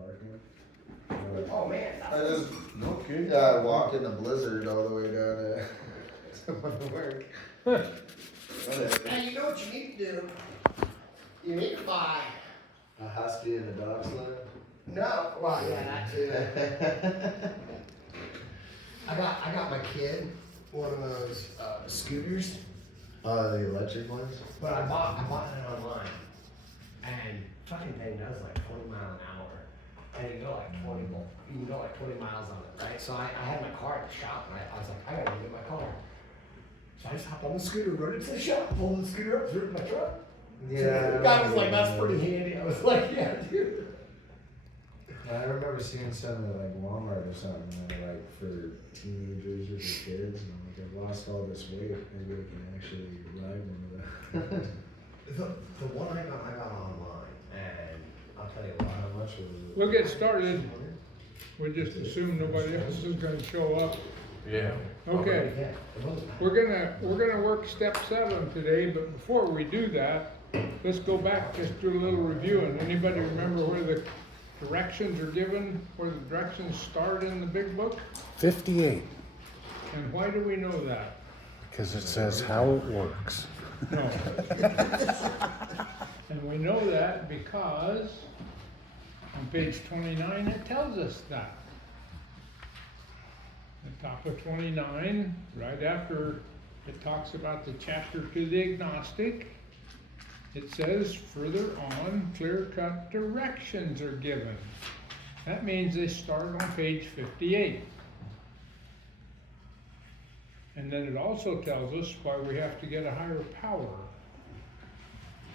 parking. Oh man. I just, No kidding. yeah, I walked in a blizzard all the way down to work. Whatever. Now you know what you need to do? You need to buy. A husky and a dog sled. No. Well, yeah, that too. I got my kid one of those scooters, The electric ones? but I bought it online, and fucking thing does like 20 miles an hour, and you can go like 20 miles on it, right? So I had my car at the shop, and I was like, I gotta get my car. So I just hopped on the scooter, rode it to the shop, pulled the scooter up, threw it in my truck. Yeah. The guy was like, that's pretty handy. I was like, yeah, dude. I remember seeing some at like Walmart or something that are like for teenagers or for kids, and I'm like, I've lost all this weight, maybe I can actually ride one of them. The one I got online, and I'll tell you what. How much was it? We'll get started. We just assume nobody else is gonna show up. Yeah. Okay, Yeah, it wasn't bad. we're gonna work step 7 today, but before we do that, let's go back, just do a little review. And anybody remember where the directions are given, where the directions start in the big book? 58, And why do we know that? because it says how it works. No. And we know that because on page 29, it tells us that. The top of 29, right after it talks about the chapter to the agnostic, it says further on, clear-cut directions are given. That means they start on page 58. And then it also tells us why we have to get a higher power.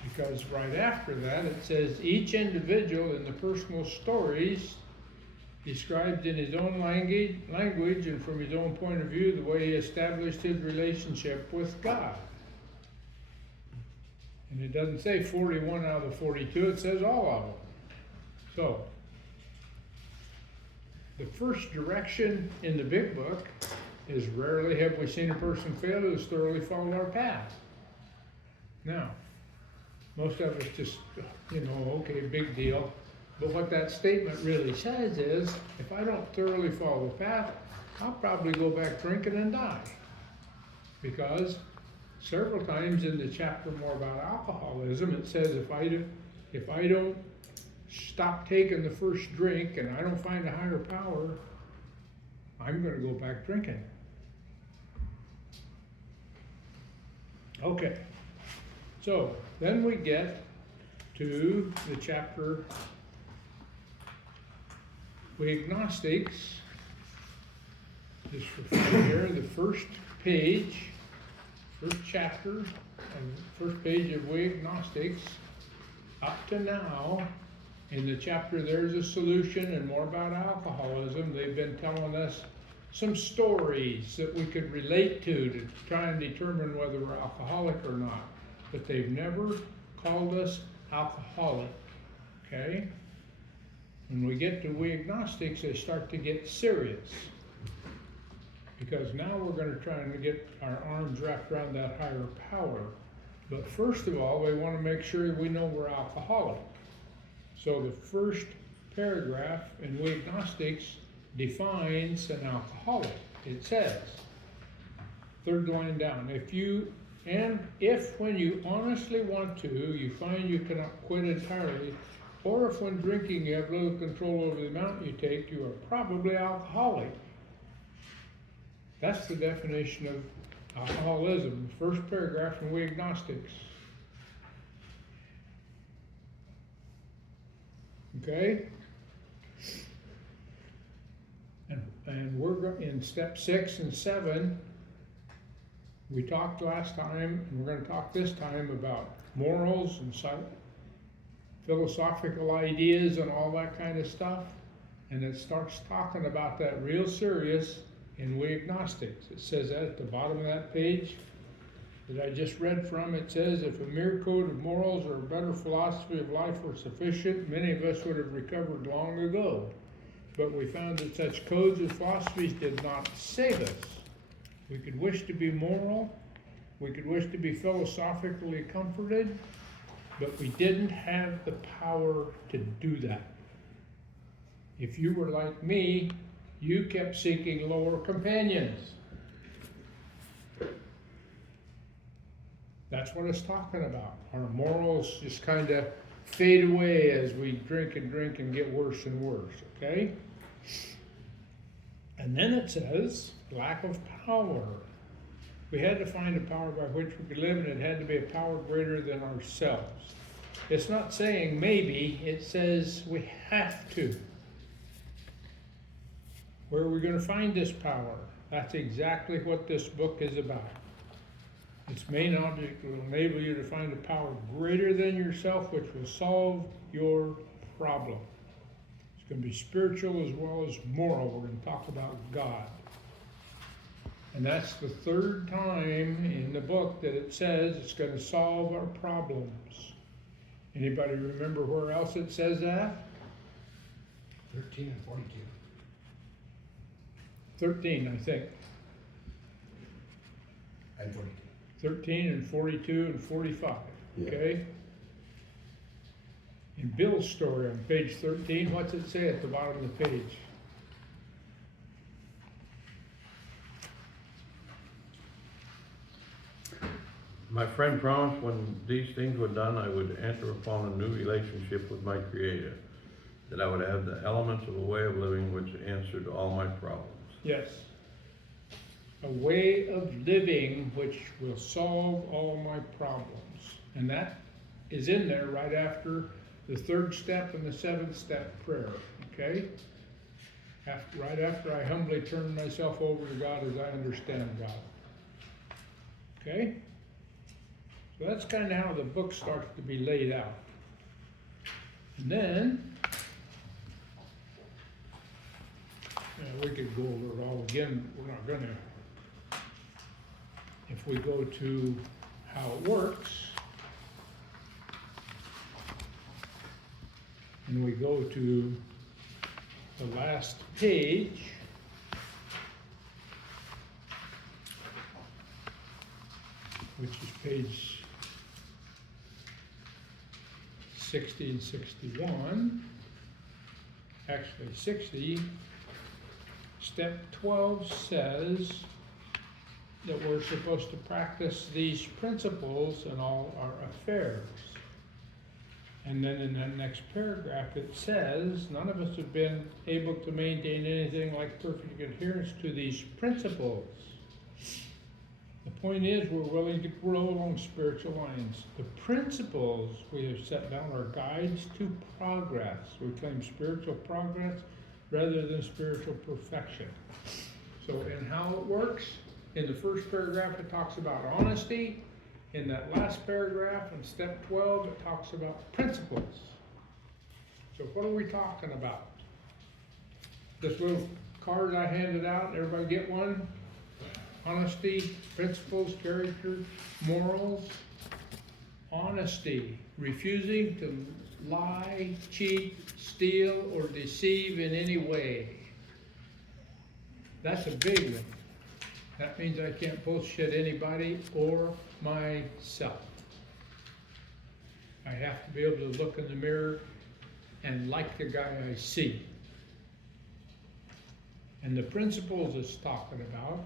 Because right after that, it says each individual in the personal stories described in his own language and from his own point of view the way he established his relationship with God. And it doesn't say 41 out of the 42, it says all of them. So, the first direction in the big book is rarely have we seen a person fail who has thoroughly followed our path. Now, most of us just, okay, big deal. But what that statement really says is, if I don't thoroughly follow the path, I'll probably go back drinking and die. Because several times in the chapter more about alcoholism, it says if I don't stop taking the first drink and I don't find a higher power, I'm going to go back drinking. Okay, so then we get to the chapter, we agnostics, just for fun here, the first page, first chapter, and first page of we agnostics, up to now, in the chapter There's a Solution and more about alcoholism, they've been telling us some stories that we could relate to try and determine whether we're alcoholic or not. But they've never called us alcoholic, okay? When we get to we agnostics, they start to get serious. Because now we're going to try and get our arms wrapped around that higher power. But first of all, we want to make sure we know we're alcoholic. So the first paragraph in we agnostics defines an alcoholic. It says, third line down, if when you honestly want to, you find you cannot quit entirely, or if when drinking you have little control over the amount you take, you are probably alcoholic. That's the definition of alcoholism, the first paragraph in we agnostics. Okay? And we're in step 6 and 7. We talked last time, and we're going to talk this time about morals and philosophical ideas and all that kind of stuff. And it starts talking about that real serious in we agnostics. It says that at the bottom of that page that I just read from. It says, if a mere code of morals or a better philosophy of life were sufficient, many of us would have recovered long ago. But we found that such codes and philosophies did not save us. We could wish to be moral, we could wish to be philosophically comforted, but we didn't have the power to do that. If you were like me, you kept seeking lower companions. That's what it's talking about. Our morals just kind of fade away as we drink and get worse and worse, okay? And then it says, lack of power. We had to find a power by which we could live, and it had to be a power greater than ourselves. It's not saying maybe, it says we have to. Where are we going to find this power? That's exactly what this book is about. Its main object will enable you to find a power greater than yourself, which will solve your problem. It's going to be spiritual as well as moral. We're going to talk about God. And that's the third time in the book that it says it's going to solve our problems. Anybody remember where else it says that? 13 and 42. 13, I think. And 42. 13 and 42 and 45, Yeah. okay? In Bill's story on page 13, what's it say at the bottom of the page? My friend promised when these things were done, I would enter upon a new relationship with my Creator, that I would have the elements of a way of living which answered all my problems. Yes. A way of living which will solve all my problems. And that is in there right after the third step and the seventh step prayer, okay? Right after I humbly turn myself over to God as I understand God. Okay? So that's kind of how the book starts to be laid out. And then, we could go over it all again. We're not gonna. If we go to how it works, and we go to the last page, which is page 60 and 61, actually 60, step 12 says that we're supposed to practice these principles in all our affairs. And then in that next paragraph it says, none of us have been able to maintain anything like perfect adherence to these principles. The point is, we're willing to grow along spiritual lines. The principles we have set down are guides to progress. We claim spiritual progress rather than spiritual perfection. So in how it works, in the first paragraph it talks about honesty. In that last paragraph, in step 12, it talks about principles. So what are we talking about? This little card I handed out, everybody get one? Honesty, principles, character, morals. Honesty, refusing to lie, cheat, steal, or deceive in any way. That's a big one. That means I can't bullshit anybody or myself. I have to be able to look in the mirror and like the guy I see. And the principles it's talking about,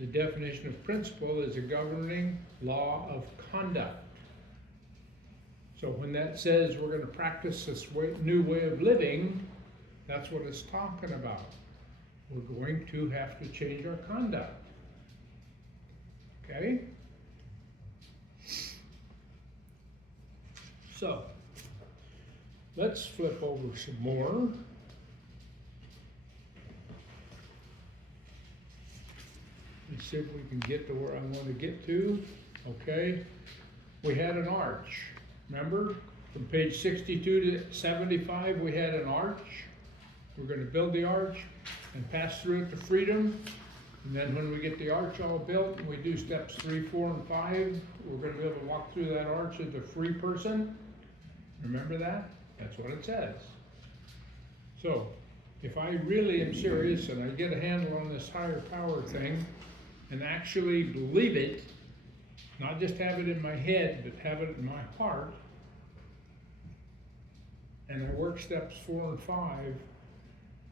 the definition of principle is a governing law of conduct. So when that says we're going to practice this new way of living, that's what it's talking about. We're going to have to change our conduct. Okay? So, let's flip over some more. Let's see if we can get to where I want to get to. Okay? We had an arch. Remember? From page 62 to 75, we had an arch. We're going to build the arch and pass through it to freedom. And then when we get the arch all built and we do steps 3, 4, and 5, we're going to be able to walk through that arch as a free person. Remember that? That's what it says. So, if I really am serious and I get a handle on this higher power thing and actually believe it, not just have it in my head, but have it in my heart, and I work steps 4 and 5,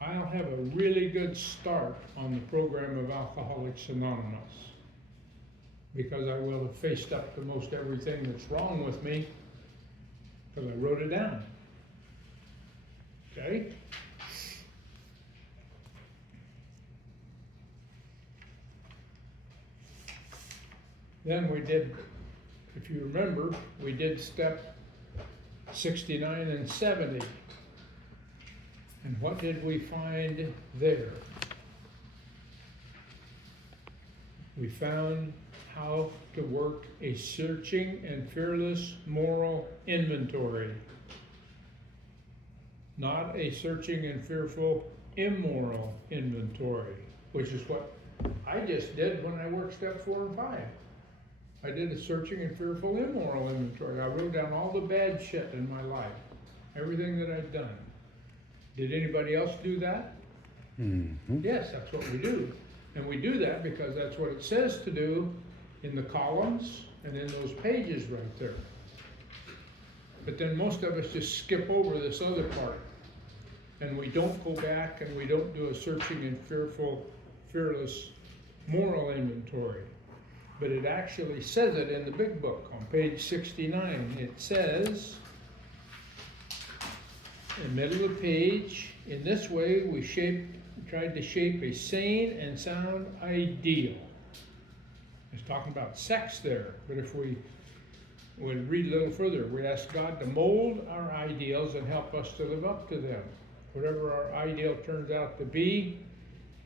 I'll have a really good start on the program of Alcoholics Anonymous, because I will have faced up to most everything that's wrong with me, because I wrote it down. Okay? Then we did, if you remember, we did step 69 and 70. And what did we find there? We found how to work a searching and fearless moral inventory. Not a searching and fearful immoral inventory, which is what I just did when I worked step 4 and 5. I did a searching and fearful immoral inventory. I wrote down all the bad shit in my life, everything that I'd done. Did anybody else do that? Mm-hmm. Yes, that's what we do. And we do that because that's what it says to do in the columns and in those pages right there. But then most of us just skip over this other part. And we don't go back and we don't do a searching and fearless moral inventory. But it actually says it in the big book on page 69. It says, in the middle of the page, in this way we tried to shape a sane and sound ideal. It's talking about sex there, but if we would read a little further, we ask God to mold our ideals and help us to live up to them. Whatever our ideal turns out to be,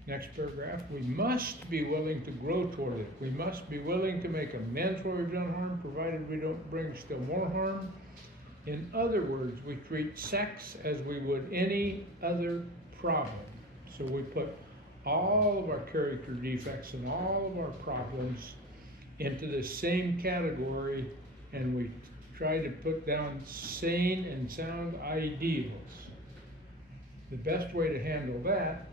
next paragraph, we must be willing to grow toward it. We must be willing to make amends where we've done harm, provided we don't bring still more harm. In other words, we treat sex as we would any other problem. So we put all of our character defects and all of our problems into the same category, and we try to put down sane and sound ideals. The best way to handle that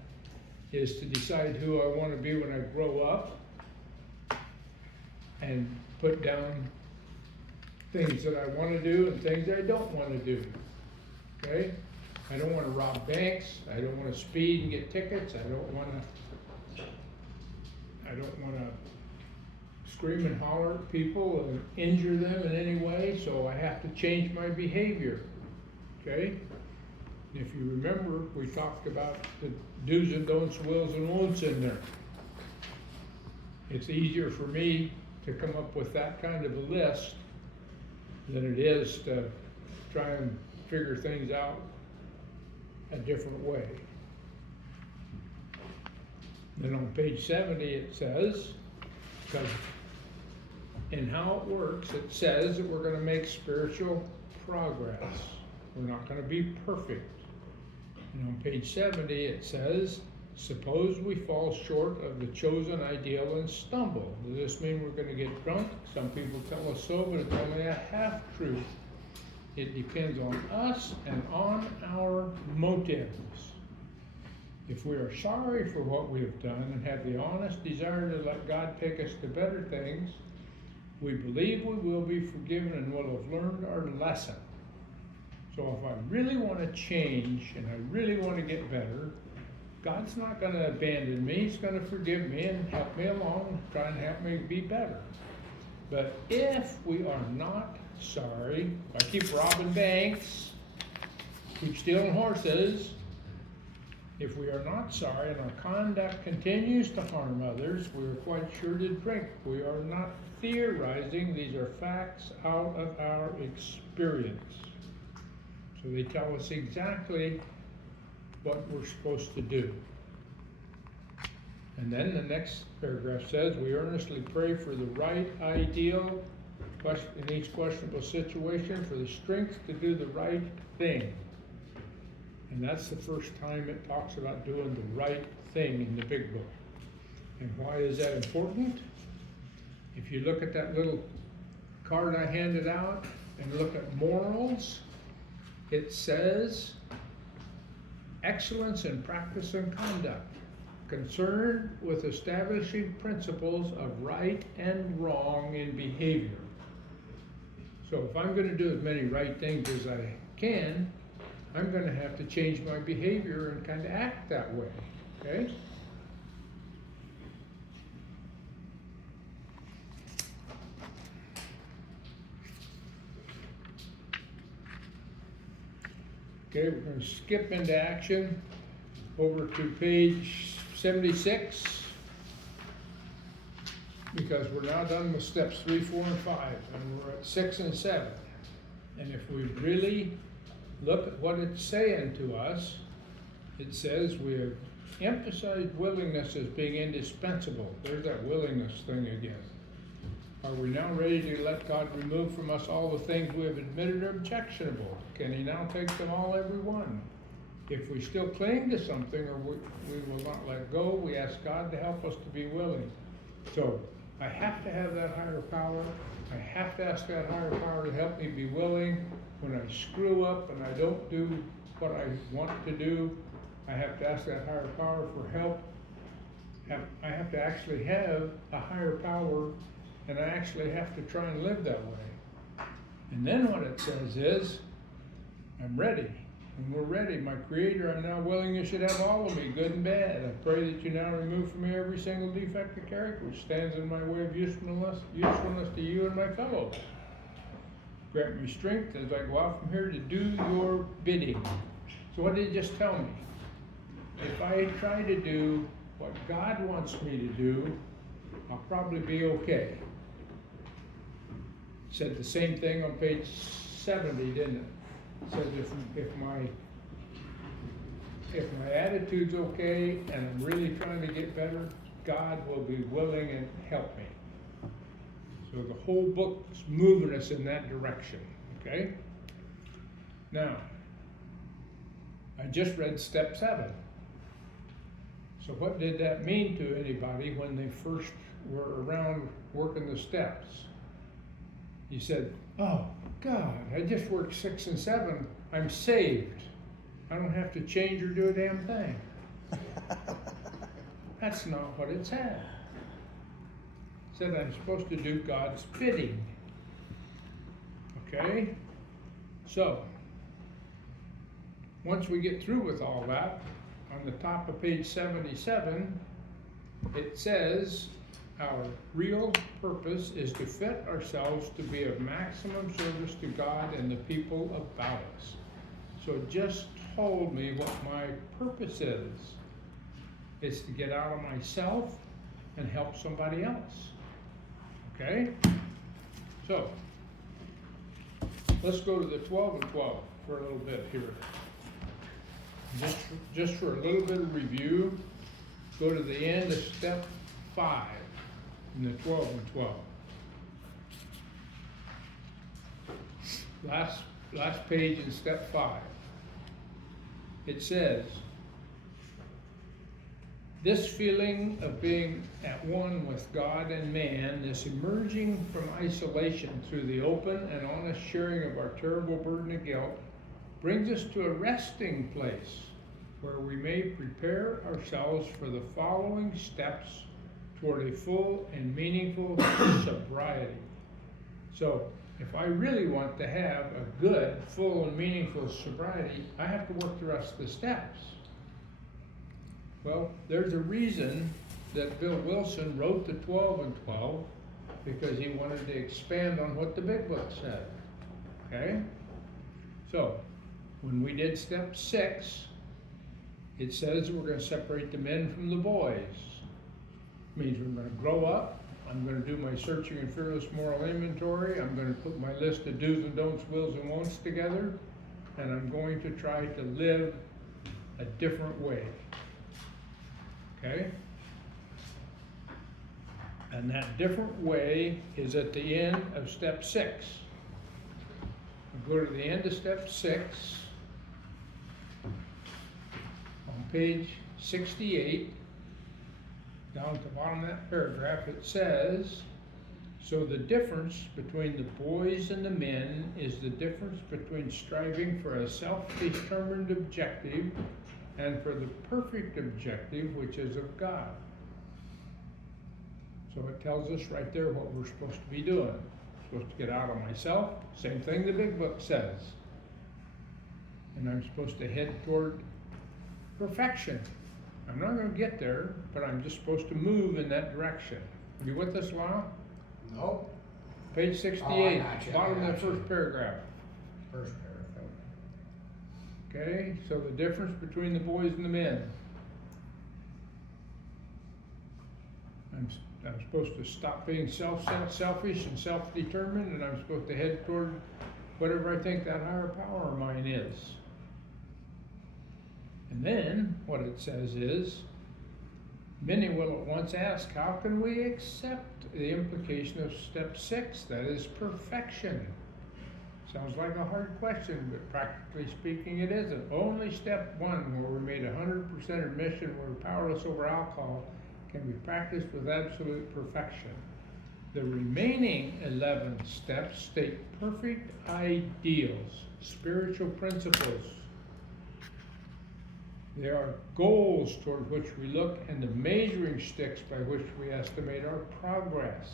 is to decide who I want to be when I grow up and put down things that I want to do and things I don't want to do. Okay? I don't want to rob banks. I don't want to speed and get tickets. I don't want to scream and holler at people and injure them in any way, so I have to change my behavior. Okay? If you remember, we talked about the do's and don'ts, wills and won'ts in there. It's easier for me to come up with that kind of a list than it is to try and figure things out a different way. Then on page 70 it says, because in how it works, it says that we're going to make spiritual progress. We're not going to be perfect. And on page 70 it says, suppose we fall short of the chosen ideal and stumble. Does this mean we're going to get drunk? Some people tell us so, but it's only a half-truth. It depends on us and on our motives. If we are sorry for what we have done and have the honest desire to let God take us to better things, we believe we will be forgiven and will have learned our lesson. So if I really want to change and I really want to get better, God's not going to abandon me. He's going to forgive me and help me along, try and help me be better. But if we are not sorry, if I keep robbing banks, keep stealing horses, if we are not sorry and our conduct continues to harm others, we are quite sure to drink. We are not theorizing. These are facts out of our experience. So they tell us exactly what we're supposed to do. And then the next paragraph says, we earnestly pray for the right ideal in each questionable situation, for the strength to do the right thing. And that's the first time it talks about doing the right thing in the big book. And why is that important? If you look at that little card I handed out and look at morals, it says excellence in practice and conduct, concerned with establishing principles of right and wrong in behavior. So if I'm going to do as many right things as I can, I'm gonna have to change my behavior and kinda act that way, okay? Okay, we're gonna skip into action over to page 76. Because we're now done with steps 3, 4, and 5, and we're at 6 and 7. And if we really look at what it's saying to us, it says we have emphasized willingness as being indispensable. There's that willingness thing again. Are we now ready to let God remove from us all the things we have admitted are objectionable? Can He now take them all, every one? If we still cling to something or we will not let go, we ask God to help us to be willing. So I have to have that higher power. I have to ask that higher power to help me be willing. When I screw up and I don't do what I want to do, I have to ask that higher power for help. I have to actually have a higher power, and I actually have to try and live that way. And then what it says is, I'm ready. When we're ready, my Creator, I'm now willing you should have all of me, good and bad. I pray that you now remove from me every single defect of character which stands in my way of usefulness to you and my fellows. Grant me strength as I go out from here to do your bidding. So what did He just tell me? If I try to do what God wants me to do, I'll probably be okay. It said the same thing on page 70, didn't it? It says if my attitude's okay and I'm really trying to get better, God will be willing and help me. So the whole book's moving us in that direction, okay? Now, I just read step 7. So what did that mean to anybody when they first were around working the steps? You said, oh God, I just worked 6 and 7, I'm saved. I don't have to change or do a damn thing. That's not what it said. It said I'm supposed to do God's bidding. Okay? So, once we get through with all that, on the top of page 77, it says, our real purpose is to fit ourselves to be of maximum service to God and the people about us. So it just told me what my purpose is. It's to get out of myself and help somebody else. Okay? So, let's go to the 12 and 12 for a little bit here. Just for a little bit of review, go to the end of step 5 in the 12 and 12. Last page in step 5. It says, this feeling of being at one with God and man, this emerging from isolation through the open and honest sharing of our terrible burden of guilt, brings us to a resting place where we may prepare ourselves for the following steps toward a full and meaningful sobriety. So, if I really want to have a good, full, and meaningful sobriety, I have to work the rest of the steps. Well, there's a reason that Bill Wilson wrote the 12 and 12, because he wanted to expand on what the big book said. Okay? So, when we did step 6, it says we're going to separate the men from the boys. It means we're going to grow up. I'm going to do my searching and fearless moral inventory. I'm going to put my list of do's and don'ts, wills and won'ts together. And I'm going to try to live a different way. Okay? And that different way is at the end of step 6. We'll go to the end of step 6. On page 68. Down at the bottom of that paragraph, it says, so the difference between the boys and the men is the difference between striving for a self-determined objective and for the perfect objective, which is of God. So it tells us right there what we're supposed to be doing. We're supposed to get out of myself. Same thing the big book says. and I'm supposed to head toward perfection. I'm not gonna get there, but I'm just supposed to move in that direction. You with us, Lyle? Nope. Page 68, gotcha, bottom of the gotcha. first paragraph. First paragraph. Okay, so the difference between the boys and the men. I'm supposed to stop being selfish and self-determined, and I'm supposed to head toward whatever I think that higher power of mine is. And then what it says is, many will at once ask, how can we accept the implication of step 6, that is perfection? Sounds like a hard question, but practically speaking it isn't. Only step 1, where we made 100% admission we're powerless over alcohol, can be practiced with absolute perfection. The remaining 11 steps state perfect ideals, spiritual principles. They are goals toward which we look and the measuring sticks by which we estimate our progress.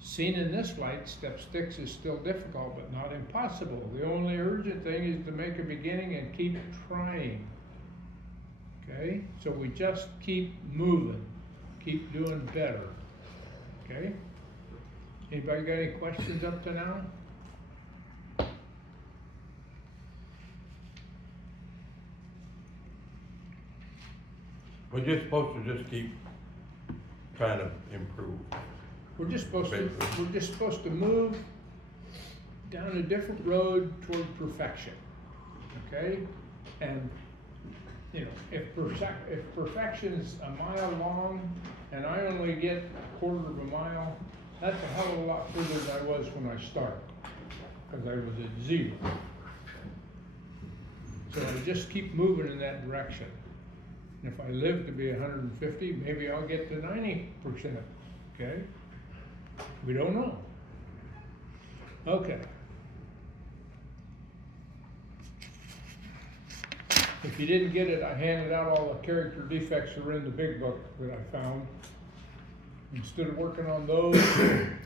Seen in this light, step 6 is still difficult but not impossible. The only urgent thing is to make a beginning and keep trying. Okay? So we just keep moving, keep doing better. Okay? Anybody got any questions up to now? We're just supposed to just keep trying to improve. We're just supposed to move down a different road toward perfection. Okay? And you know, if perfection's a mile long and I only get a quarter of a mile, that's a hell of a lot further than I was when I started, because I was at 0. So I just keep moving in that direction. And if I live to be 150, maybe I'll get to 90%, okay? We don't know. Okay. If you didn't get it, I handed out all the character defects that are in the big book that I found. Instead of working on those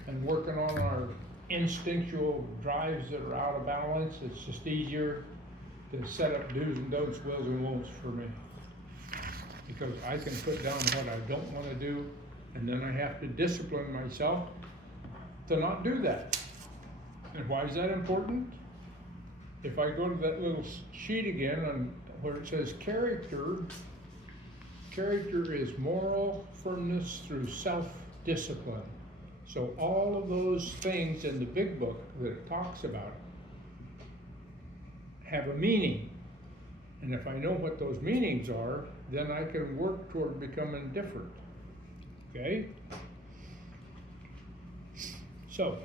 and working on our instinctual drives that are out of balance, it's just easier to set up do's and don'ts, wills and won'ts for me. Because I can put down what I don't want to do, and then I have to discipline myself to not do that. And why is that important? If I go to that little sheet again on where it says character is moral firmness through self-discipline. So all of those things in the big book that it talks about have a meaning. And if I know what those meanings are, then I can work toward becoming different. Okay? So,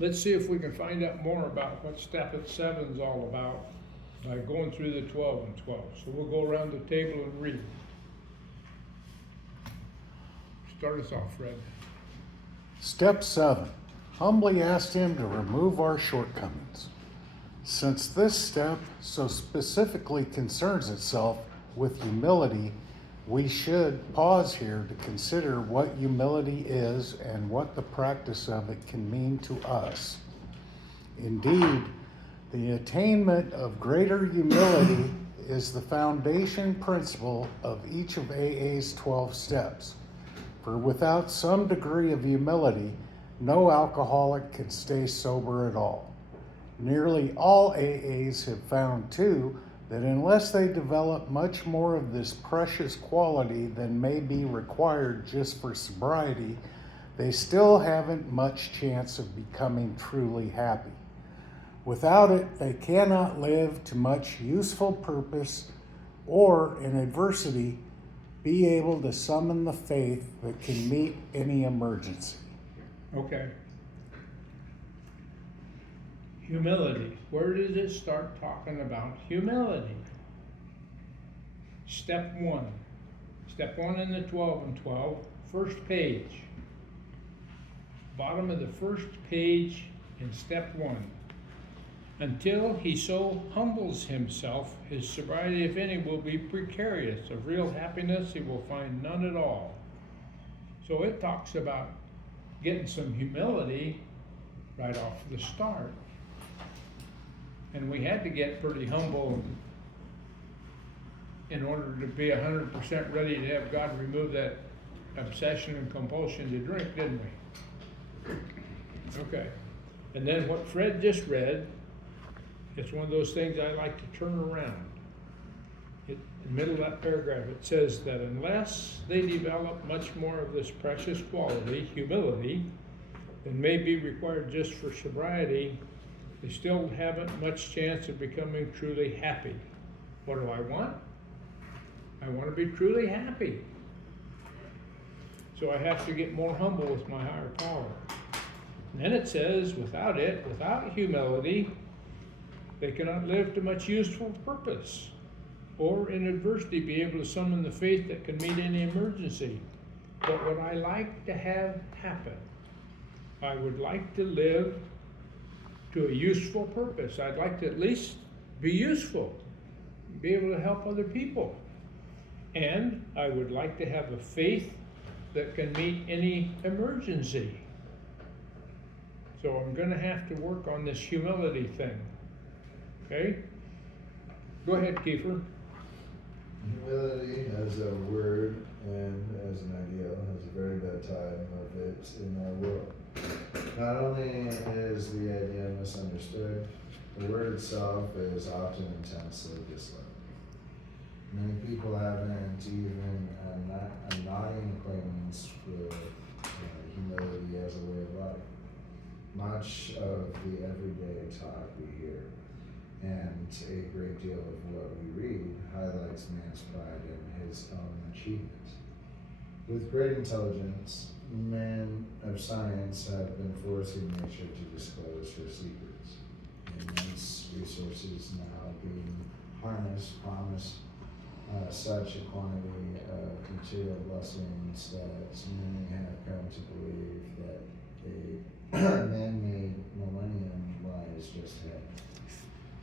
let's see if we can find out more about what step 7 is all about by going through the 12 and 12. So we'll go around the table and read. Start us off, Fred. Step 7. Humbly ask Him to remove our shortcomings. Since this step so specifically concerns itself with humility, we should pause here to consider what humility is and what the practice of it can mean to us. Indeed, the attainment of greater humility is the foundation principle of each of AA's 12 steps. For without some degree of humility, no alcoholic can stay sober at all. Nearly all AAs have found, too, that unless they develop much more of this precious quality than may be required just for sobriety, they still haven't much chance of becoming truly happy. Without it, they cannot live to much useful purpose or, in adversity, be able to summon the faith that can meet any emergency. Okay. Humility. Where does it start talking about humility? Step 1. Step 1 in the 12 and 12, first page. Bottom of the first page in step 1. Until he so humbles himself, his sobriety, if any, will be precarious. Of real happiness he will find none at all. So it talks about getting some humility right off the start. And we had to get pretty humble in order to be 100% ready to have God remove that obsession and compulsion to drink, didn't we? Okay. And then what Fred just read, it's one of those things I like to turn around. In the middle of that paragraph, it says that unless they develop much more of this precious quality, humility, than may be required just for sobriety, they still haven't much chance of becoming truly happy. What do I want? I want to be truly happy. So I have to get more humble with my higher power. And then it says, without humility, they cannot live to much useful purpose, or in adversity be able to summon the faith that can meet any emergency. But what I like to have happen, I would like to live to a useful purpose. I'd like to at least be useful, be able to help other people. And I would like to have a faith that can meet any emergency. So I'm gonna have to work on this humility thing, okay? Go ahead, Kiefer. Humility as a word and as an ideal has a very bad time of it in our world. Not only is the idea misunderstood, the word itself is often intensely disliked. Many people haven't even a nodding acquaintance with humility as a way of life. Much of the everyday talk we hear and a great deal of what we read highlights man's pride in his own achievements. With great intelligence, men of science have been forcing nature to disclose her secrets. Immense resources now being harnessed promise such a quantity of material blessings that many have come to believe that a man-made millennium lies just ahead.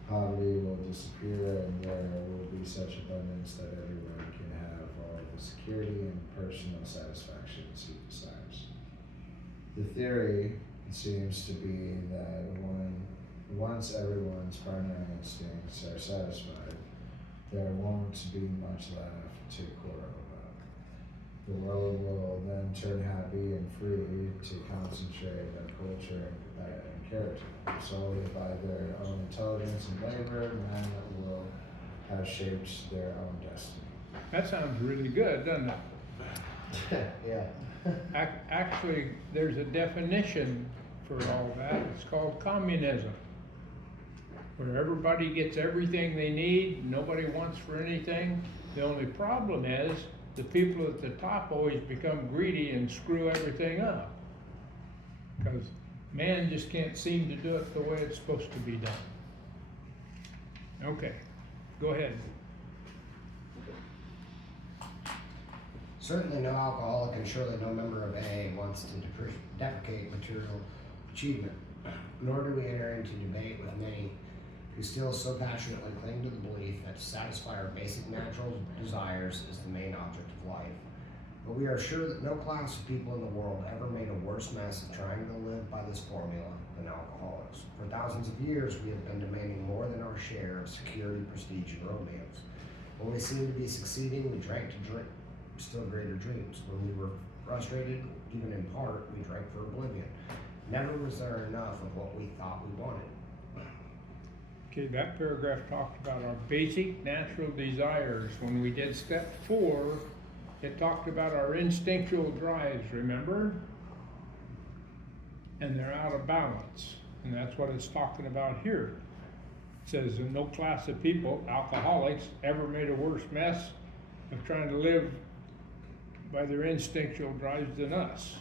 Poverty will disappear and there will be such abundance that everyone can have all the security and personal satisfactions he desires. The theory seems to be that once everyone's primary instincts are satisfied, there won't be much left to quarrel about. The world will then turn happy and free to concentrate on culture and character. Solely by their own intelligence and labor, men will have shaped their own destiny. That sounds really good, doesn't it? Yeah. Actually, there's a definition for all that. It's called communism, where everybody gets everything they need, nobody wants for anything. The only problem is the people at the top always become greedy and screw everything up, because man just can't seem to do it the way it's supposed to be done. Okay, go ahead. Certainly no alcoholic and surely no member of AA wants to deprecate material achievement, nor do we enter into debate with many who still so passionately cling to the belief that to satisfy our basic natural desires is the main object of life. But we are sure that no class of people in the world ever made a worse mess of trying to live by this formula than alcoholics. For thousands of years, we have been demanding more than our share of security, prestige, and romance. When we seemed to be succeeding, we drank to drink still greater dreams. When we were frustrated, even in part, we drank for oblivion. Never was there enough of what we thought we wanted. Okay, that paragraph talked about our basic natural desires. When we did step 4, it talked about our instinctual drives, remember? And they're out of balance. And that's what it's talking about here. It says that no class of people, alcoholics, ever made a worse mess of trying to live by their instinctual drives than us.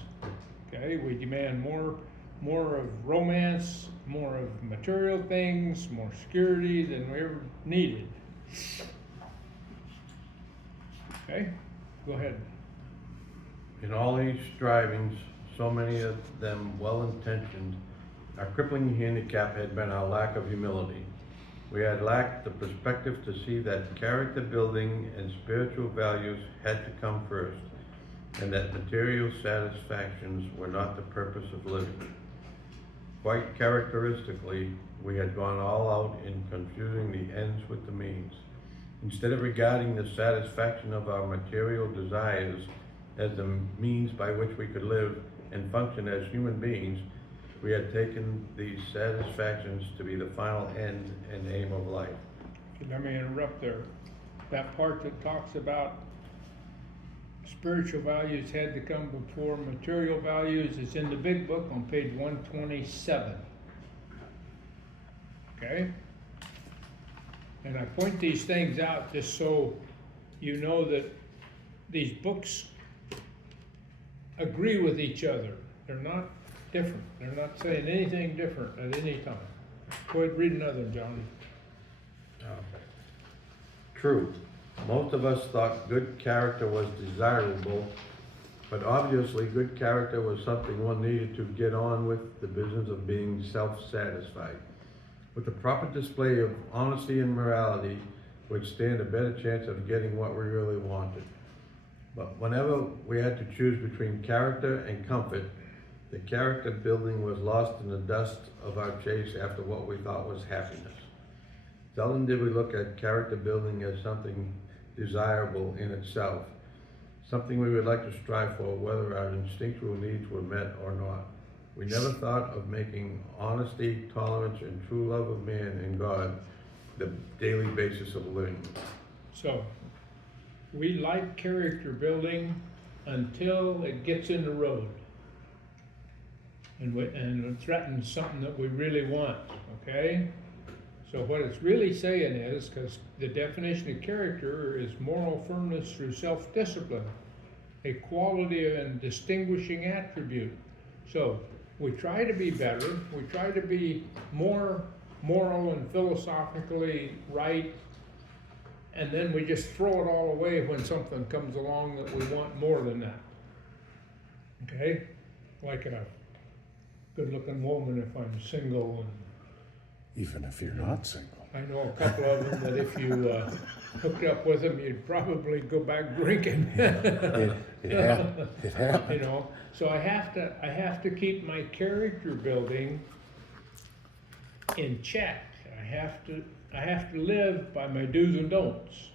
Okay, we demand more of romance, more of material things, more security than we ever needed. Okay, go ahead. In all these strivings, so many of them well-intentioned, our crippling handicap had been our lack of humility. We had lacked the perspective to see that character building and spiritual values had to come first, and that material satisfactions were not the purpose of living. Quite characteristically, we had gone all out in confusing the ends with the means. Instead of regarding the satisfaction of our material desires as the means by which we could live and function as human beings, we had taken these satisfactions to be the final end and aim of life. Let me interrupt there. That part that talks about spiritual values had to come before material values is in the big book on page 127. Okay? And I point these things out just so you know that these books agree with each other. They're not different. They're not saying anything different at any time. Go ahead, read another, Johnny. True, most of us thought good character was desirable, but obviously good character was something one needed to get on with the business of being self-satisfied. With the proper display of honesty and morality would stand a better chance of getting what we really wanted. But whenever we had to choose between character and comfort, the character building was lost in the dust of our chase after what we thought was happiness. Seldom did we look at character building as something desirable in itself, something we would like to strive for whether our instinctual needs were met or not. We never thought of making honesty, tolerance, and true love of man and God the daily basis of living. So, we like character building until it gets in the road. And it threatens something that we really want, okay? So what it's really saying is, because the definition of character is moral firmness through self-discipline, a quality and distinguishing attribute. So we try to be better, we try to be more moral and philosophically right, and then we just throw it all away when something comes along that we want more than that. Okay? Like a good-looking woman if I'm single, and Even if you're not single. I know a couple of them that if you hooked up with them, you'd probably go back drinking. It happened. You know, so I have to keep my character building in check. I have to live by my do's and don'ts.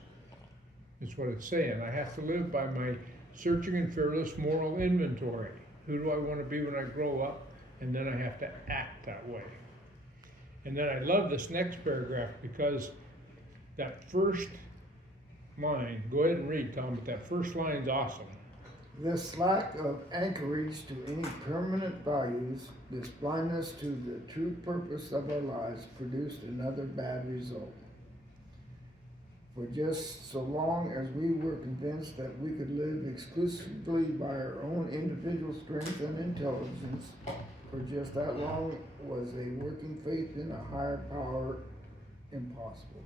Is what it's saying. I have to live by my searching and fearless moral inventory. Who do I want to be when I grow up? And then I have to act that way. And then I love this next paragraph because that first line, go ahead and read, Tom, but that first line's awesome. This lack of anchorage to any permanent values, this blindness to the true purpose of our lives produced another bad result. For just so long as we were convinced that we could live exclusively by our own individual strength and intelligence, for just that long was a working faith in a higher power impossible.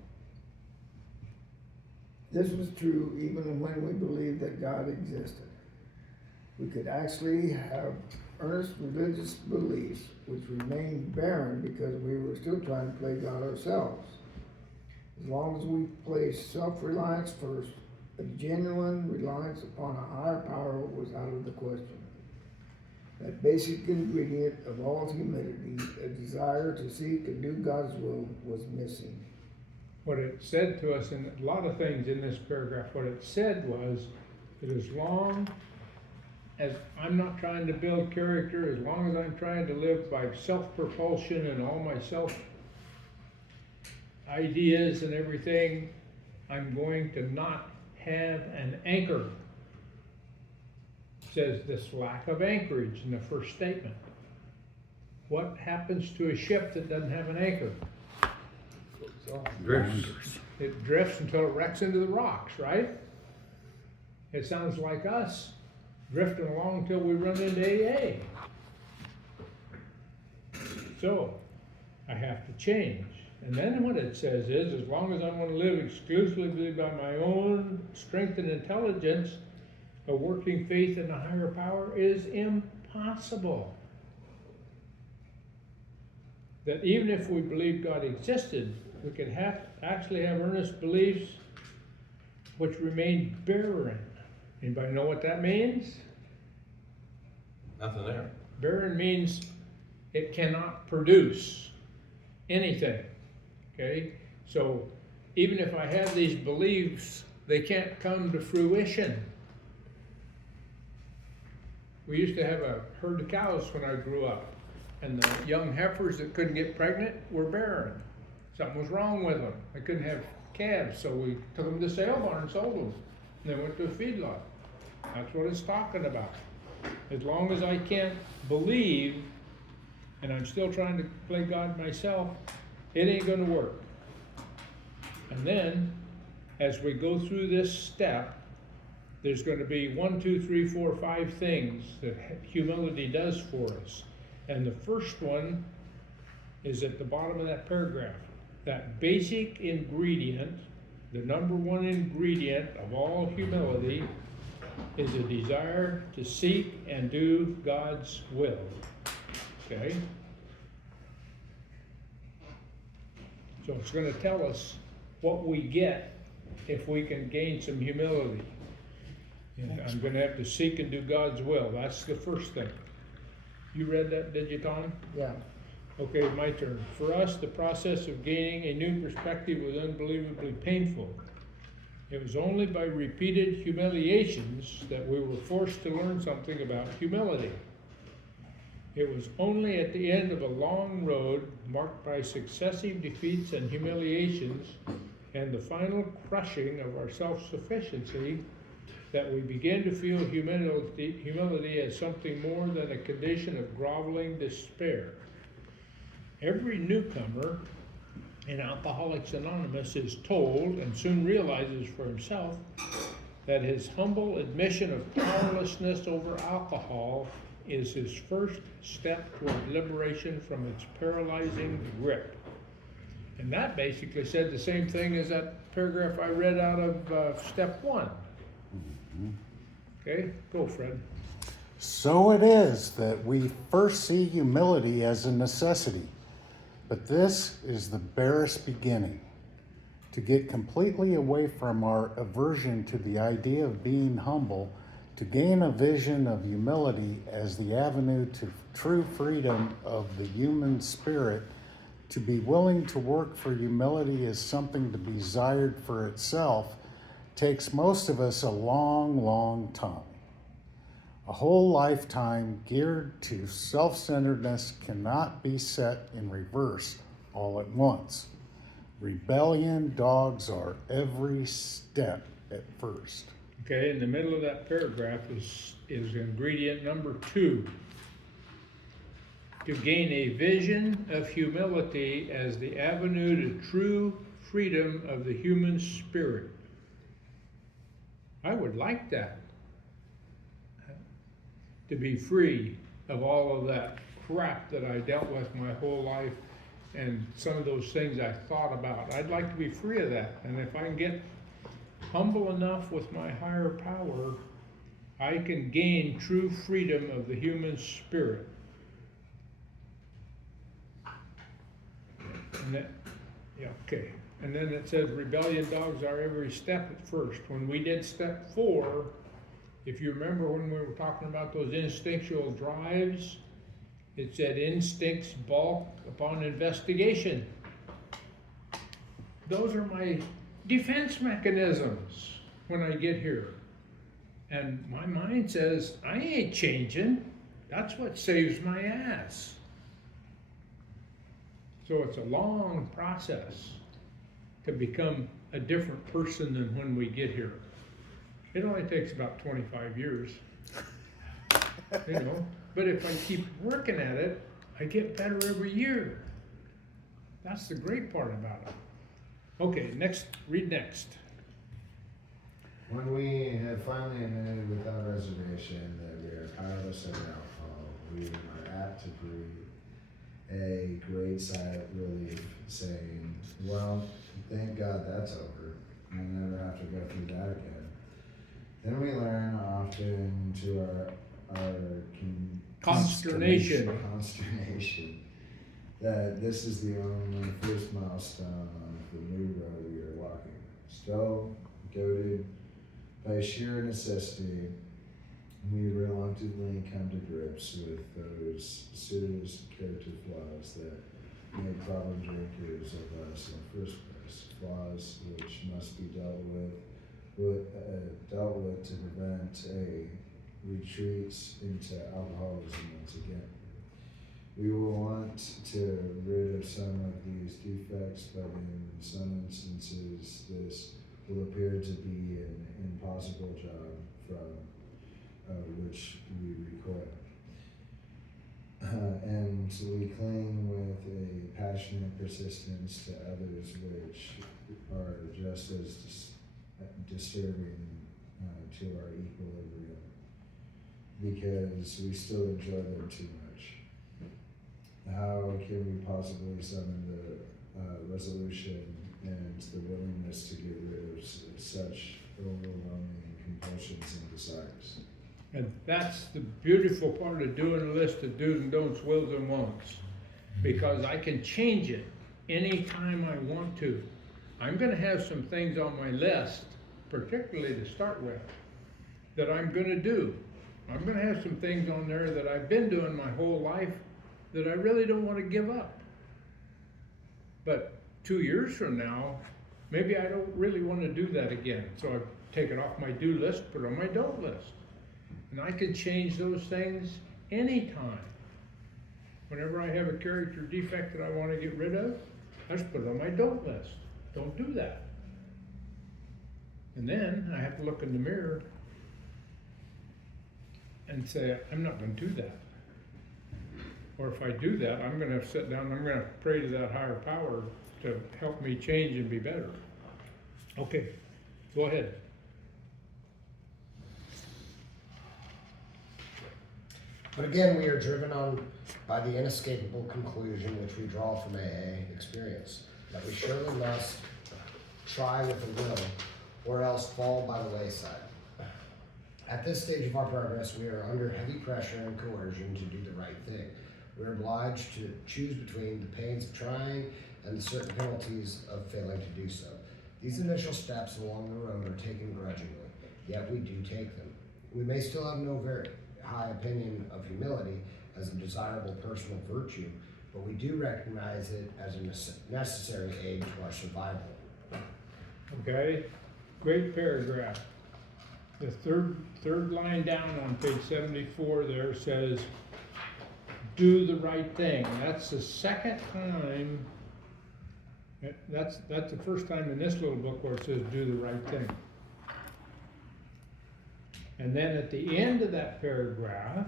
This was true even when we believed that God existed. We could actually have earnest religious beliefs which remained barren because we were still trying to play God ourselves. As long as we placed self-reliance first, a genuine reliance upon a higher power was out of the question. That basic ingredient of all humanity, a desire to seek and do God's will, was missing. What it said to us in a lot of things in this paragraph, what it said was that as long as I'm not trying to build character, as long as I'm trying to live by self-propulsion and all my self-ideas and everything, I'm going to not have an anchor. It says this lack of anchorage in the first statement. What happens to a ship that doesn't have an anchor? Drifts. It drifts until it wrecks into the rocks, right? It sounds like us drifting along until we run into AA. So, I have to change. And then what it says is, as long as I want to live exclusively by my own strength and intelligence, a working faith in a higher power is impossible. That even if we believed God existed, we could actually have earnest beliefs which remain barren. Anybody know what that means? Nothing there. Barren means it cannot produce anything, okay? So even if I have these beliefs, they can't come to fruition. We used to have a herd of cows when I grew up, and the young heifers that couldn't get pregnant were barren. Something was wrong with them. They couldn't have calves, so we took them to the sale barn and sold them. And they went to a feedlot. That's what it's talking about. As long as I can't believe, and I'm still trying to play God myself, it ain't gonna work. And then, as we go through this step, there's gonna be 1, 2, 3, 4, 5 things that humility does for us. And the first one is at the bottom of that paragraph. That basic ingredient, the number one ingredient of all humility, is a desire to seek and do God's will. Okay? So it's going to tell us what we get if we can gain some humility. And I'm going to have to seek and do God's will. That's the first thing. You read that, did you, Tom? Yeah. Okay, my turn. For us, the process of gaining a new perspective was unbelievably painful. It was only by repeated humiliations that we were forced to learn something about humility. It was only at the end of a long road marked by successive defeats and humiliations and the final crushing of our self-sufficiency that we began to feel humility as something more than a condition of groveling despair. Every newcomer in Alcoholics Anonymous is told, and soon realizes for himself, that his humble admission of powerlessness over alcohol is his first step toward liberation from its paralyzing grip. And that basically said the same thing as that paragraph I read out of step 1. Okay, go Fred. So it is that we first see humility as a necessity, but this is the barest beginning. To get completely away from our aversion to the idea of being humble, to gain a vision of humility as the avenue to true freedom of the human spirit, to be willing to work for humility as something to be desired for itself, takes most of us a long, long time. A whole lifetime geared to self-centeredness cannot be set in reverse all at once. Rebellion dogs our every step at first. Okay, in the middle of that paragraph is ingredient number 2. To gain a vision of humility as the avenue to true freedom of the human spirit. I would like that. To be free of all of that crap that I dealt with my whole life and some of those things I thought about. I'd like to be free of that. And if I can get humble enough with my higher power, I can gain true freedom of the human spirit. And that, yeah, okay. And then it says rebellion dogs our every step at first. When we did step 4, if you remember when we were talking about those instinctual drives, it said instincts balk upon investigation. Those are my defense mechanisms when I get here. And my mind says, I ain't changing. That's what saves my ass. So it's a long process to become a different person than when we get here. It only takes about 25 years, you know. But if I keep working at it, I get better every year. That's the great part about it. Okay, next, read next. When we have finally admitted without reservation that we are powerless over alcohol, we are apt to breathe a great sigh of relief, saying, well, thank God that's over. I never have to go through that again. Then we learn often to our Consternation. That this is the only first milestone on the new road we are walking. Still goaded by sheer necessity, we reluctantly come to grips with those serious character flaws that make problem drinkers of us in the first place. Flaws which must be dealt with to prevent a retreat into alcoholism once again. We will want to rid of some of these defects, but in some instances this will appear to be an impossible job from which we recoil. And we cling with a passionate persistence to others which are just as disturbing to our equilibrium, because we still enjoy them too much. How can we possibly summon the resolution and the willingness to get rid of such overwhelming compulsions and desires? And that's the beautiful part of doing a list of do's and don'ts, wills and wants, because I can change it anytime I want to. I'm gonna have some things on my list, particularly to start with, that I'm gonna do. I'm gonna have some things on there that I've been doing my whole life that I really don't wanna give up. But 2 years from now, maybe I don't really wanna do that again. So I take it off my do list, put it on my don't list. And I can change those things anytime. Whenever I have a character defect that I want to get rid of, I just put it on my don't list. Don't do that. And then I have to look in the mirror and say, I'm not going to do that. Or if I do that, I'm going to have to sit down and I'm going to pray to that higher power to help me change and be better. Okay, go ahead. But again, we are driven on by the inescapable conclusion which we draw from AA experience, that we surely must try with a will, or else fall by the wayside. At this stage of our progress, we are under heavy pressure and coercion to do the right thing. We are obliged to choose between the pains of trying and the certain penalties of failing to do so. These initial steps along the road are taken grudgingly, yet we do take them. We may still have no very high opinion of humility as a desirable personal virtue, but we do recognize it as a necessary aid to our survival. Okay, great paragraph. The third line down on page 74 there says, do the right thing. That's the second time, that's the first time in this little book where it says do the right thing. And then at the end of that paragraph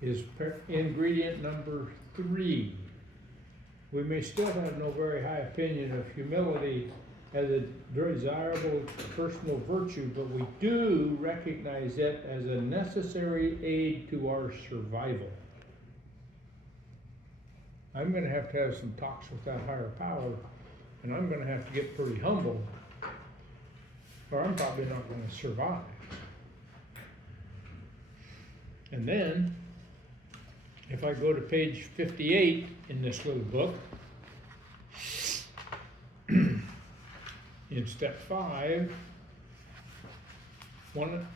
is ingredient number 3. We may still have no very high opinion of humility as a desirable personal virtue, but we do recognize it as a necessary aid to our survival. I'm going to have some talks with that higher power, and I'm going to have to get pretty humble, or I'm probably not going to survive. And then, if I go to page 58 in this little book, in step 5, one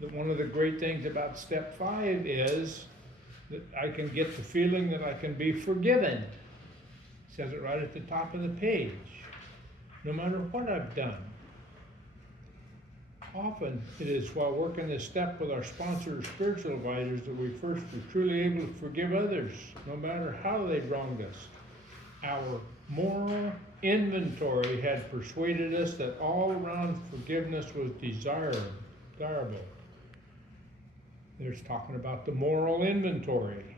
of the great things about step 5 is that I can get the feeling that I can be forgiven. It says it right at the top of the page, no matter what I've done. Often it is while working this step with our sponsor or spiritual advisors that we first are truly able to forgive others, no matter how they've wronged us. Our moral inventory had persuaded us that all-around forgiveness was desirable. There's talking about the moral inventory.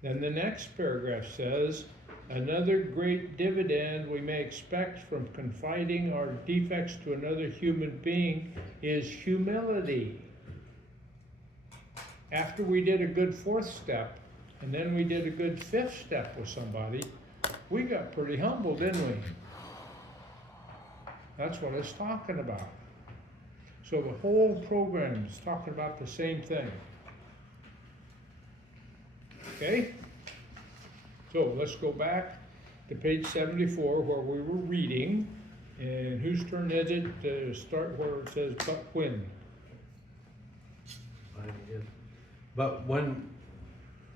Then the next paragraph says, another great dividend we may expect from confiding our defects to another human being is humility. After we did a good 4th step, and then we did a good 5th step with somebody, we got pretty humble, didn't we? That's what it's talking about. So the whole program is talking about the same thing. Okay? So let's go back to page 74 where we were reading. And whose turn is it to start where it says but when? Yes. But when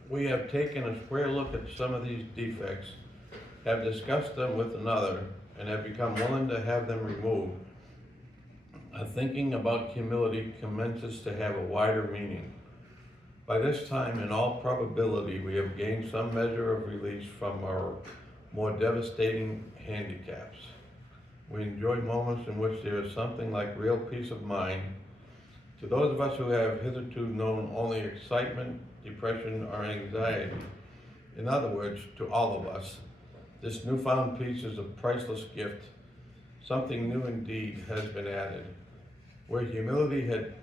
we have taken a square look at some of these defects, have discussed them with another, and have become willing to have them removed, our thinking about humility commences to have a wider meaning. By this time, in all probability, we have gained some measure of release from our more devastating handicaps. We enjoy moments in which there is something like real peace of mind. To those of us who have hitherto known only excitement, depression, or anxiety, in other words, to all of us, this newfound peace is a priceless gift. Something new indeed has been added. Where humility had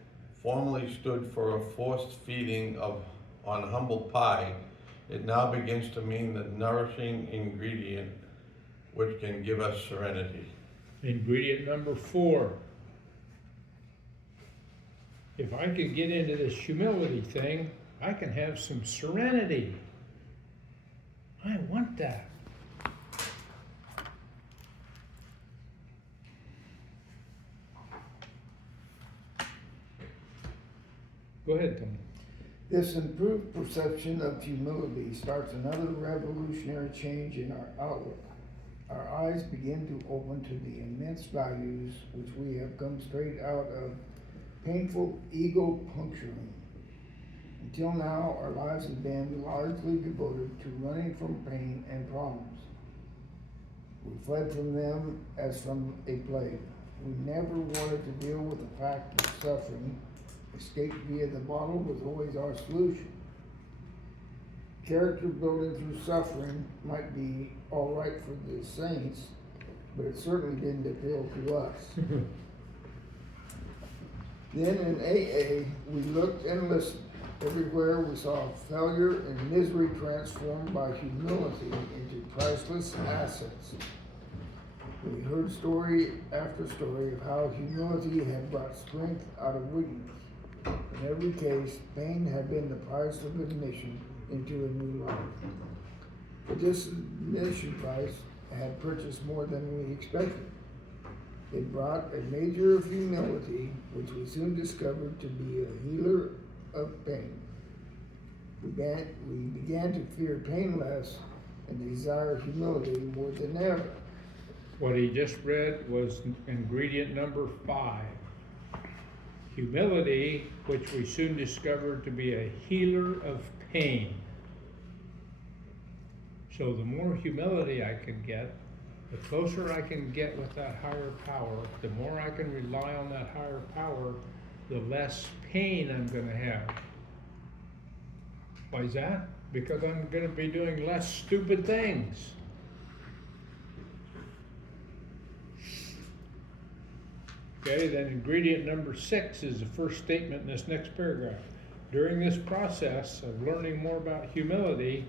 formerly stood for a forced feeding on humble pie, it now begins to mean the nourishing ingredient which can give us serenity. Ingredient number 4. If I could get into this humility thing, I can have some serenity. I want that. Go ahead, Tony. This improved perception of humility starts another revolutionary change in our outlook. Our eyes begin to open to the immense values which we have come straight out of painful ego puncturing. Until now, our lives have been largely devoted to running from pain and problems. We fled from them as from a plague. We never wanted to deal with the fact of suffering. Escape via the bottle was always our solution. Character building through suffering might be all right for the saints, but it certainly didn't appeal to us. Then in AA, we looked and listened. Everywhere we saw failure and misery transformed by humility into priceless assets. We heard story after story of how humility had brought strength out of weakness. In every case, pain had been the price of admission into a new life. But this admission price had purchased more than we expected. It brought a measure of humility, which we soon discovered to be a healer of pain. We began to fear pain less and desire humility more than ever. What he just read was ingredient number 5. Humility, which we soon discovered to be a healer of pain. So the more humility I can get, the closer I can get with that higher power, the more I can rely on that higher power, the less pain I'm going to have. Why is that? Because I'm going to be doing less stupid things. Okay, then ingredient number 6 is the first statement in this next paragraph. During this process of learning more about humility,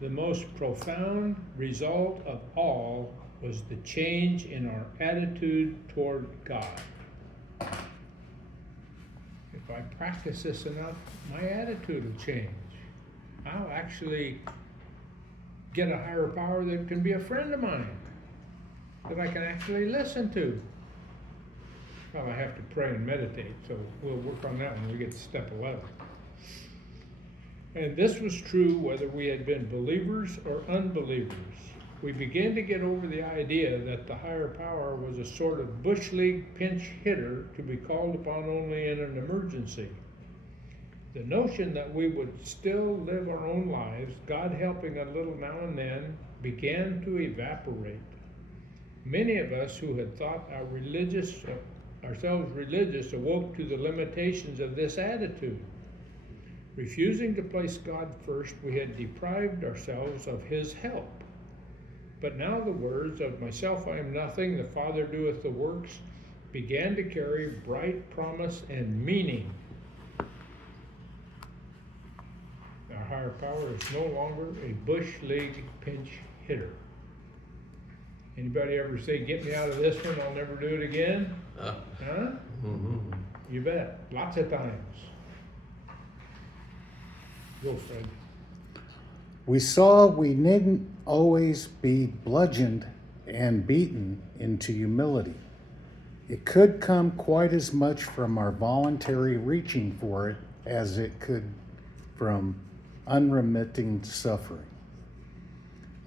the most profound result of all was the change in our attitude toward God. If I practice this enough, my attitude will change. I'll actually get a higher power that can be a friend of mine, that I can actually listen to. Well, I have to pray and meditate, so we'll work on that when we get to step 11. And this was true whether we had been believers or unbelievers. We began to get over the idea that the higher power was a sort of bush league pinch hitter to be called upon only in an emergency. The notion that we would still live our own lives, God helping a little now and then, began to evaporate. Many of us who had thought ourselves religious awoke to the limitations of this attitude. Refusing to place God first, we had deprived ourselves of His help. But now the words of myself I am nothing, the Father doeth the works, began to carry bright promise and meaning. Our higher power is no longer a bush league pinch hitter. Anybody ever say, get me out of this one, I'll never do it again? Huh? Mm-hmm. You bet. Lots of times. Go, Fred. We saw we needn't always be bludgeoned and beaten into humility. It could come quite as much from our voluntary reaching for it as it could from unremitting suffering.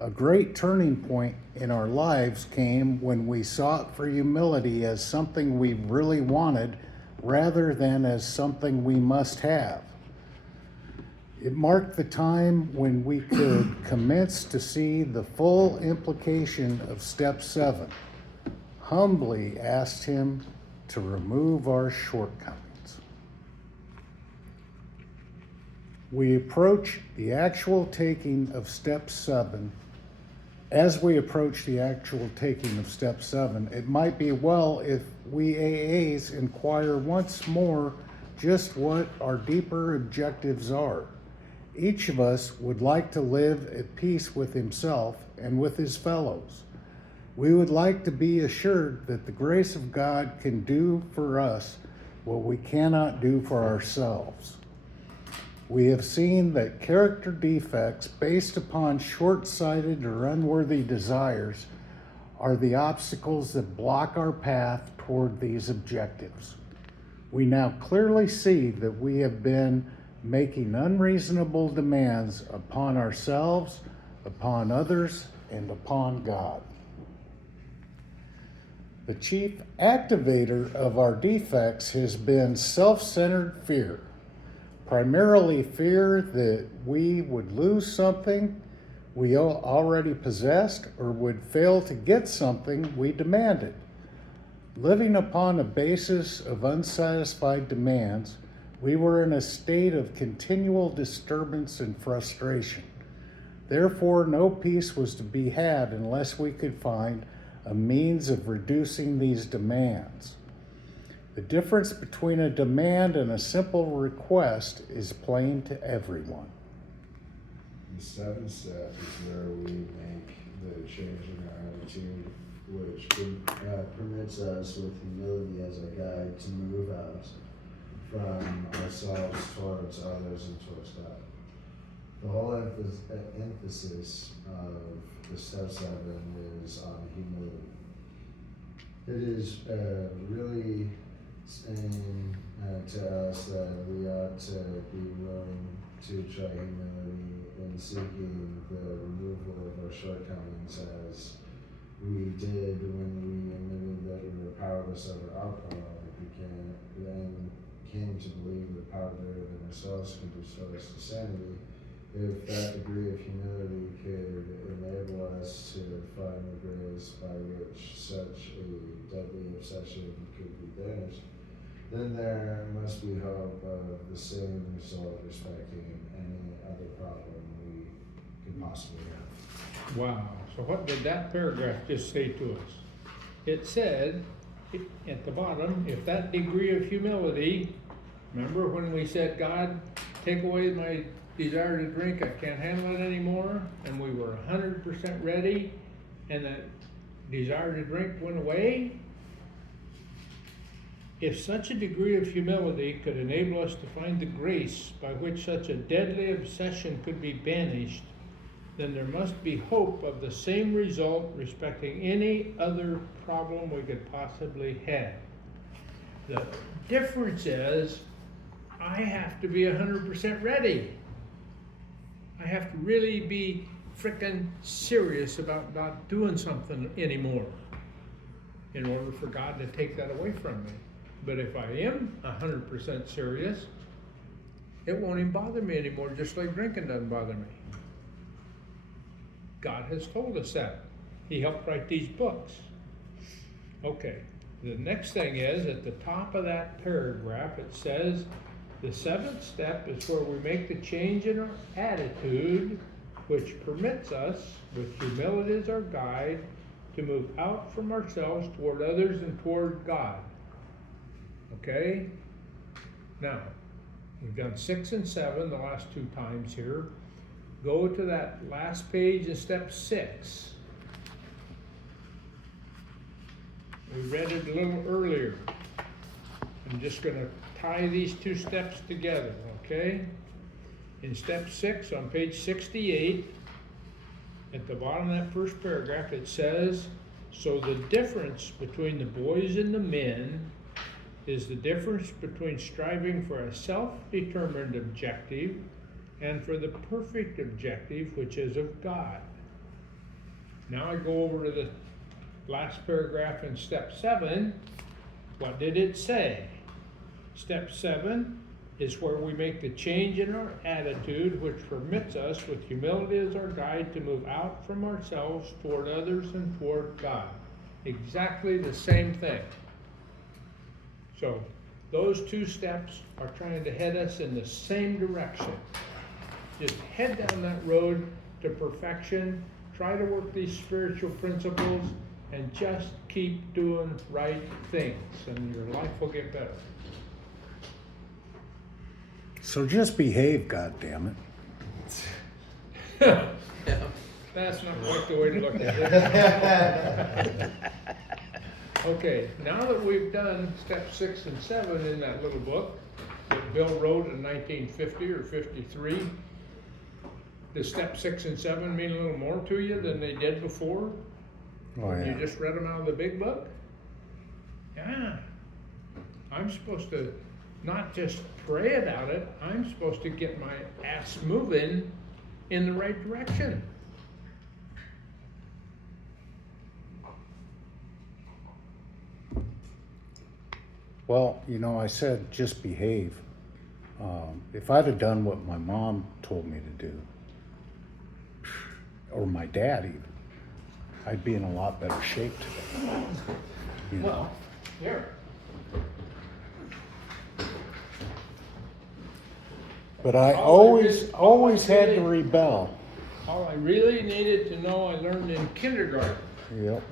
A great turning point in our lives came when we sought for humility as something we really wanted rather than as something we must have. It marked the time when we could commence to see the full implication of step 7. Humbly asked him to remove our shortcomings. We approach the actual taking of step 7. As we approach the actual taking of step 7, it might be well if we AAs inquire once more just what our deeper objectives are. Each of us would like to live at peace with himself and with his fellows. We would like to be assured that the grace of God can do for us what we cannot do for ourselves. We have seen that character defects based upon short-sighted or unworthy desires are the obstacles that block our path toward these objectives. We now clearly see that we have been making unreasonable demands upon ourselves, upon others, and upon God. The chief activator of our defects has been self-centered fear, primarily fear that we would lose something we already possessed or would fail to get something we demanded. Living upon a basis of unsatisfied demands, we were in a state of continual disturbance and frustration. Therefore, no peace was to be had unless we could find a means of reducing these demands. The difference between a demand and a simple request is plain to everyone. The 7th step is where we make the change in our attitude, which permits us with humility as our guide to move out from ourselves towards others and towards God. The whole emphasis of the step 7 is on humility. It is really saying to us that we ought to be willing to try humility in seeking the removal of our shortcomings, as we did when we admitted that we were powerless over alcohol. We then came to believe that power greater than ourselves could restore us to sanity. If that degree of humility could enable us to find the grace by which such a deadly obsession could be banished, then there must be hope of the same result respecting any other problem we could possibly have. Wow, so what did that paragraph just say to us? It said, at the bottom, if that degree of humility, remember when we said, God, take away my desire to drink, I can't handle it anymore, and we were 100% ready, and that desire to drink went away? If such a degree of humility could enable us to find the grace by which such a deadly obsession could be banished, then there must be hope of the same result respecting any other problem we could possibly have. The difference is, I have to be 100% ready. I have to really be frickin' serious about not doing something anymore in order for God to take that away from me. But if I am 100% serious, it won't even bother me anymore, just like drinking doesn't bother me. God has told us that. He helped write these books. Okay, the next thing is, at the top of that paragraph, it says, the 7th step is where we make the change in our attitude, which permits us, with humility as our guide, to move out from ourselves toward others and toward God. Okay? Now, we've done 6 and 7 the last 2 times here. Go to that last page in step 6. We read it a little earlier. I'm just going to tie these 2 steps together, okay? In step 6 on page 68, at the bottom of that first paragraph, it says, so the difference between the boys and the men is the difference between striving for a self-determined objective and for the perfect objective, which is of God. Now I go over to the last paragraph in step 7. What did it say? Step 7 is where we make the change in our attitude, which permits us, with humility as our guide, to move out from ourselves toward others and toward God. Exactly the same thing. So those 2 steps are trying to head us in the same direction. Just head down that road to perfection, try to work these spiritual principles, and just keep doing right things, and your life will get better. So just behave, goddammit. That's not quite the way to look at it. Okay, now that we've done step 6 and 7 in that little book that Bill wrote in 1950 or 53, does step 6 and 7 mean a little more to you than they did before? Oh, You yeah. just read them out of the big book? Yeah. I'm supposed to not just pray about it, I'm supposed to get my ass moving in the right direction. Well, you know, I said just behave. If I'd have done what my mom told me to do, or my dad even, I'd be in a lot better shape today. You know? Well, here. But I all always I had to did- rebel. All I really needed to know, I learned in kindergarten. Yep.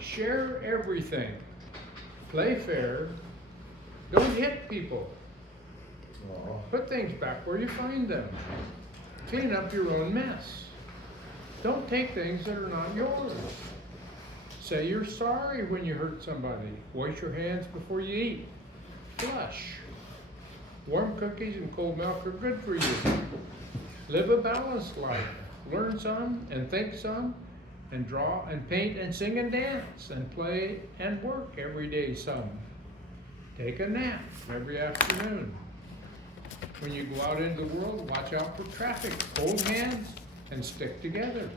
Share everything. Play fair. Don't hit people. Aw. Put things back where you find them. Clean up your own mess. Don't take things that are not yours. Say you're sorry when you hurt somebody. Wash your hands before you eat. Flush. Warm cookies and cold milk are good for you. Live a balanced life. Learn some and think some, and draw and paint and sing and dance and play and work every day some. Take a nap every afternoon. When you go out into the world, watch out for traffic. Hold hands and stick together.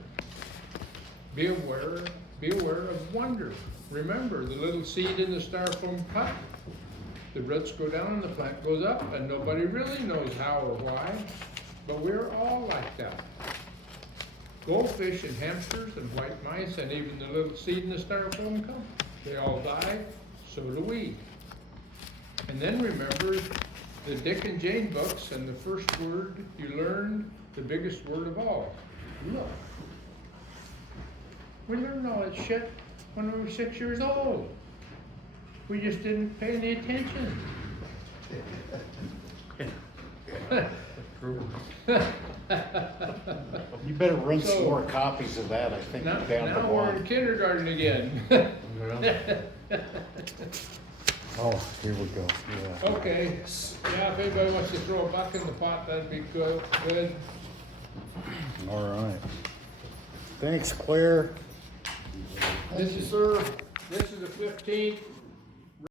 Be aware of wonder. Remember the little seed in the styrofoam cup? The roots go down and the plant goes up, and nobody really knows how or why, but we're all like that. Goldfish and hamsters and white mice and even the little seed in the styrofoam cup, they all die, so do we. And then remember the Dick and Jane books, and the first word you learned, the biggest word of all, look. We learned all that shit when we were 6 years old. We just didn't pay any attention. You better run So- some more copies of that, I think, Now, down the now we're in line. kindergarten again. Oh, here we go, yeah. Okay, yeah, if anybody wants to throw a buck in the pot, that'd be good. All right. Thanks, Claire. This is the 15th.